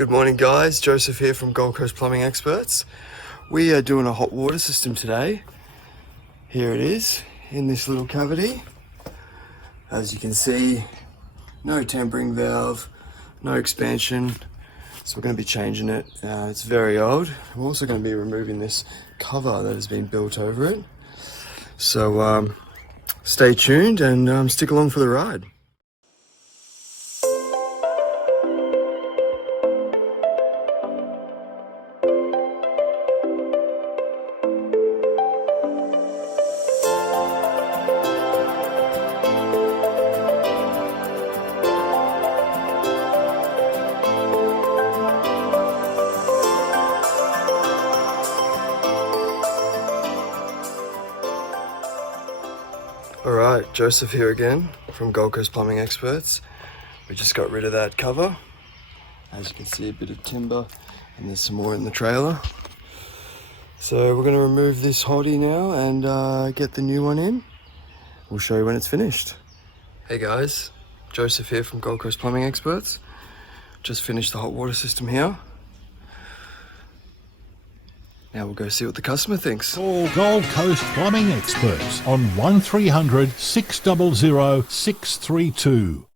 Good morning guys, Joseph here from Gold Coast Plumbing Experts. We are doing a hot water system today. Here it is, in this little cavity. As you can see, no tempering valve, no expansion. So we're going to be changing it. It's very old. We're also going to be removing this cover that has been built over it. So stay tuned and stick along for the ride. Alright, Joseph here again from Gold Coast Plumbing Experts. We just got rid of that cover. As you can see, a bit of timber, and there's some more in the trailer. So we're going to remove this hottie now and get the new one in. We'll show you when it's finished. Hey guys, Joseph here from Gold Coast Plumbing Experts. Just finished the hot water system here. Now we'll go see what the customer thinks. Call Gold Coast Plumbing Experts on 1300 600 632.